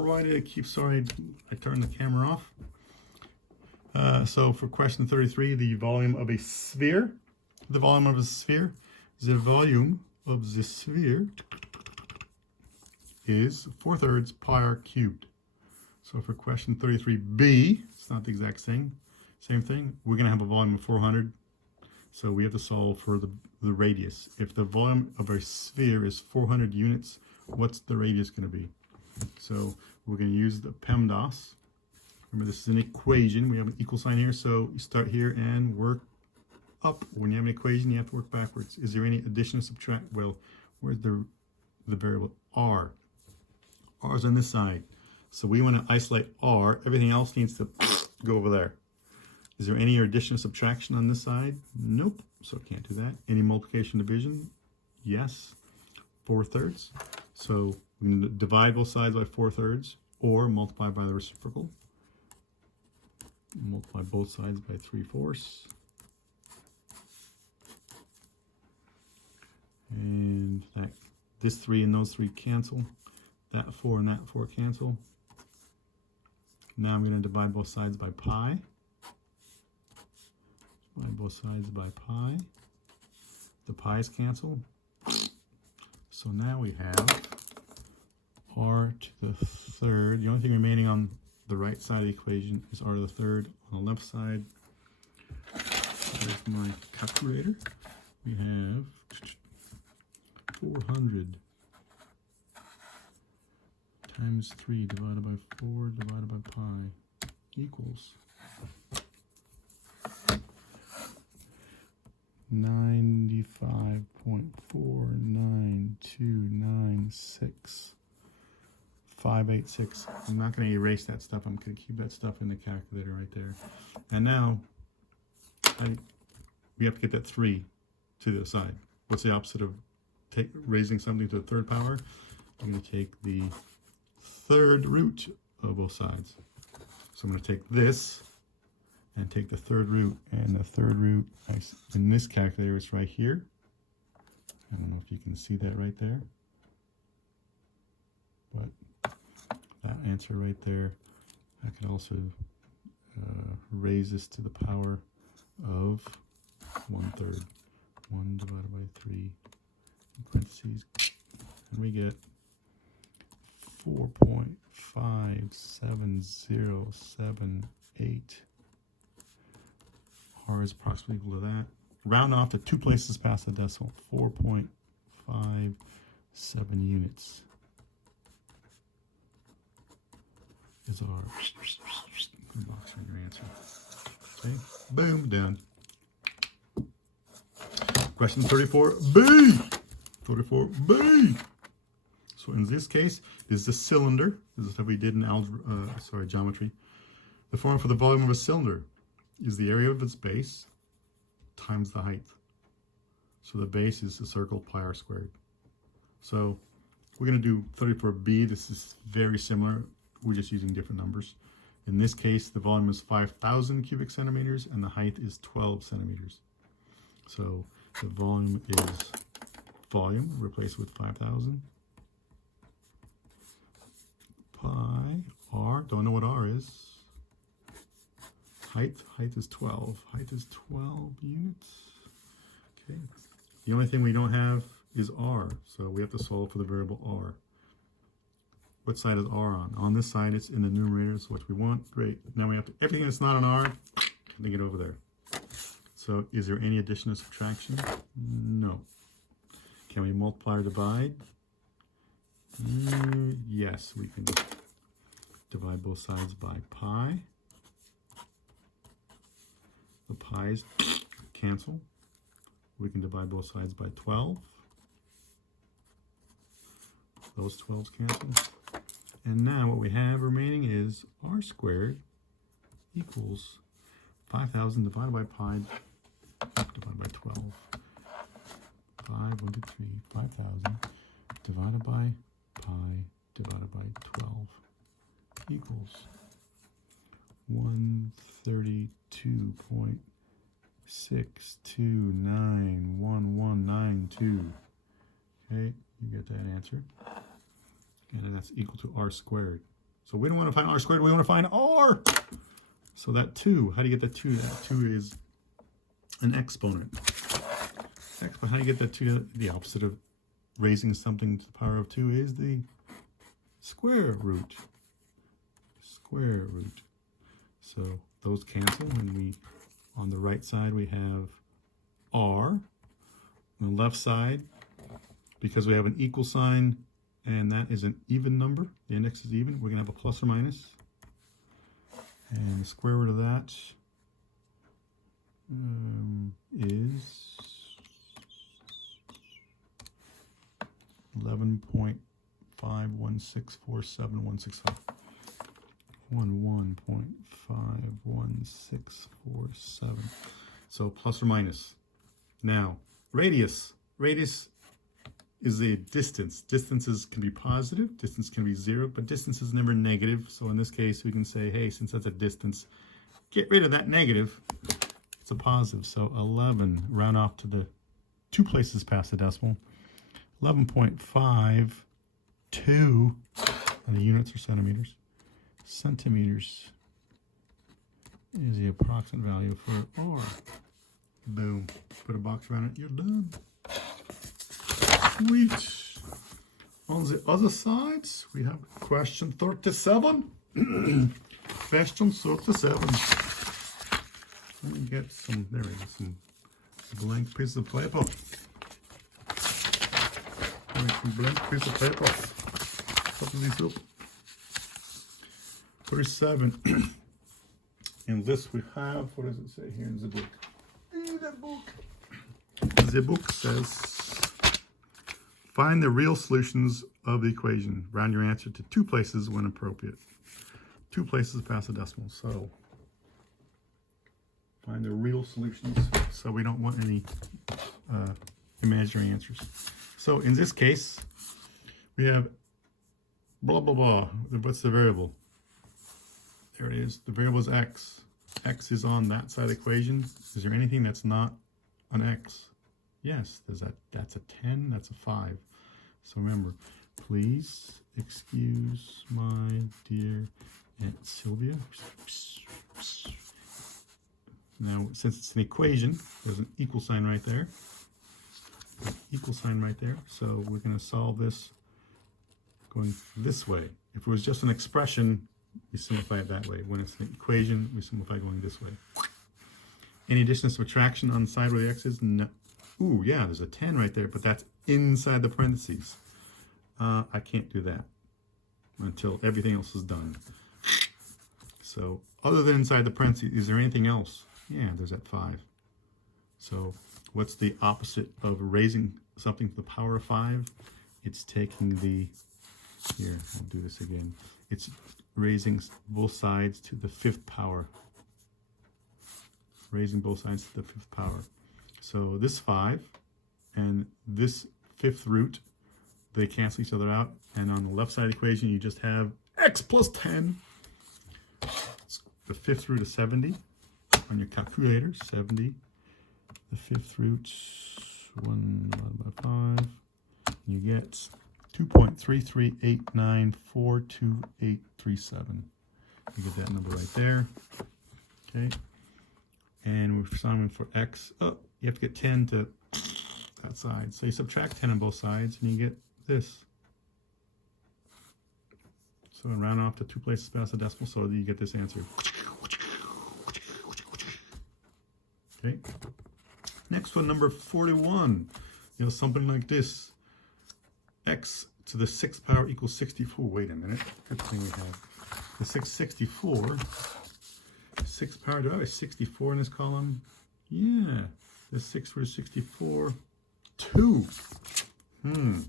Alrighty, sorry, I turned the camera off. So for question 33, the volume of a sphere. The volume of a sphere is 4/3 pi r cubed. So for question 33b, it's not the exact same thing. We're going to have a volume of 400. So we have to solve for the radius. If the volume of a sphere is 400 units, what's the radius going to be? So we're going to use the PEMDAS. Remember, this is an equation. We have an equal sign here, so you start here and work up. When you have an equation, you have to work backwards. Is there any addition or subtract? Well, where's the variable r? R is on this side. So we want to isolate r. Everything else needs to go over there. Is there any addition or subtraction on this side? Nope. So can't do that. Any multiplication, division? Yes. 4/3. So we're going to divide both sides by 4/3 or multiply by the reciprocal. Multiply both sides by 3/4. And this 3 and those 3 cancel. That 4 and that 4 cancel. Now I'm going to divide both sides by pi. Divide both sides by pi. The pi's cancel. So now we have r to the 3rd. The only thing remaining on the right side of the equation is r to the 3rd. On the left side, there's my calculator. We have 400 times 3 divided by 4 divided by pi equals 95.49296.586. I'm not going to erase that stuff. I'm going to keep that stuff in the calculator right there. And now we have to get that 3 to the side. What's the opposite of raising something to the 3rd power? I'm going to take the 3rd root of both sides. So I'm going to take this and take the 3rd root, and the 3rd root in this calculator is right here. I don't know if you can see that right there, but that answer right there, I can also raise this to the power of 1/3. 1 divided by 3 in parentheses, and we get 4.57078. R is approximately equal to that. Round off to 2 places past the decimal. 4.57 units is R. Box on your answer. Okay, boom, done. Question 34b. 34b. So in this case, this is a cylinder. This is what we did in geometry. The formula for the volume of a cylinder is the area of its base times the height. So the base is a circle pi r squared. So we're going to do 34b. This is very similar. We're just using different numbers. In this case, the volume is 5,000 cubic centimeters and the height is 12 centimeters. So the volume is volume, replace with 5,000. Pi r, don't know what r is. Height is 12. Height is 12 units. Okay. The only thing we don't have is r, so we have to solve for the variable r. What side is r on? On this side, it's in the numerator, so what we want. Great. Now we have to, everything that's not on r, bring it over there. So is there any addition or subtraction? No. Can we multiply or divide? Yes, we can divide both sides by pi. The pi's cancel. We can divide both sides by 12. Those 12's cancel. And now what we have remaining is r squared equals 5,000 divided by pi divided by 12. 5, 1, 2, 3, 5,000 divided by pi divided by 12 equals 132.629192. Okay, you get that answer. And that's equal to r squared. So we don't want to find r squared, we want to find r. So that 2, how do you get that 2? That 2 is an exponent. How do you get that 2? The opposite of raising something to the power of 2 is the square root. Square root. So those cancel, and we, on the right side, we have r. On the left side, because we have an equal sign, and that is an even number, the index is even, we're going to have a plus or minus. And the square root of that is 11.51647165. 11.51647. So plus or minus. Now, radius. Radius is a distance. Distances can be positive, distance can be 0, but distance is never negative. So in this case, we can say, hey, since that's a distance, get rid of that negative. It's a positive. So 11, round off to the 2 places past the decimal. 11.52, and the units are centimeters. Centimeters is the approximate value for r. Boom. Put a box around it, you're done. Sweet. On the other sides, we have question 37. Question 37. Let me get some, there we go, some blank piece of paper. Some blank piece of paper. Couple these up. 37. In this we have, what does it say here in the book? The book says, find the real solutions of the equation. Round your answer to 2 places when appropriate. 2 places past the decimal. So find the real solutions. So we don't want any imaginary answers. So in this case, we have blah, blah, blah. What's the variable? There it is. The variable is x. X is on that side of the equation. Is there anything that's not an x? Yes, there's that. That's a 10, that's a 5. So remember, please excuse my dear Aunt Sylvia. Now, since it's an equation, there's an equal sign right there. Equal sign right there. So we're going to solve this going this way. If it was just an expression, we simplify it that way. When it's an equation, we simplify going this way. Any addition or subtraction on the side where the x is? No. Ooh, yeah, there's a 10 right there, but that's inside the parentheses. I can't do that until everything else is done. So, other than inside the parentheses, is there anything else? Yeah, there's that 5. So, what's the opposite of raising something to the power of 5? It's taking the, here, I'll do this again. It's raising both sides to the 5th power. Raising both sides to the 5th power. So this 5 and this 5th root, they cancel each other out. And on the left side of the equation, you just have x plus 10. The 5th root is 70 on your calculator. 70. The 5th root, 1 divided by 5. You get 2.3389428837. You get that number right there. Okay. And we're solving for x. Oh, you have to get 10 to that side. So you subtract 10 on both sides and you get this. So round off to 2 places past the decimal so that you get this answer. Okay. Next one, number 41. You know, something like this. X to the 6th power equals 64. Wait a minute. Good thing we have. The 664. 6th power, do I have a 64 in this column? Yeah. The 6 root of 64. 2. Do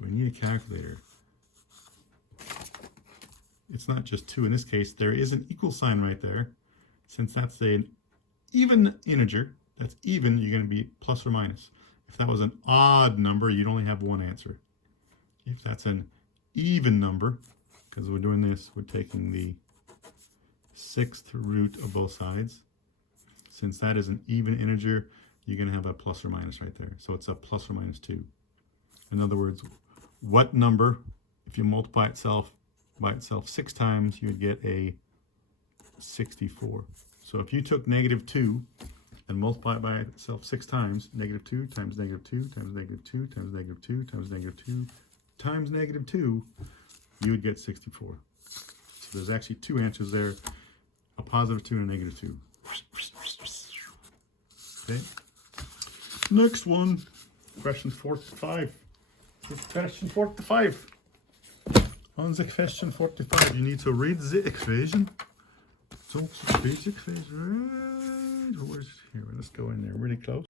we need a calculator? It's not just 2 in this case. There is an equal sign right there. Since that's an even integer, that's even, you're going to be plus or minus. If that was an odd number, you'd only have one answer. If that's an even number, because we're doing this, we're taking the 6th root of both sides. Since that is an even integer, you're going to have a plus or minus right there. So it's a plus or minus 2. In other words, what number, if you multiply itself by itself 6 times, you would get a 64. So if you took -2 and multiply it by itself 6 times, -2 times -2 times -2 times -2 times -2 times -2, you would get 64. So there's actually 2 answers there, a +2 and a -2. Okay. Next one, question 45. Question 45. On the question 45, you need to read the equation. So read the equation. Where's here? Let's go in there really close.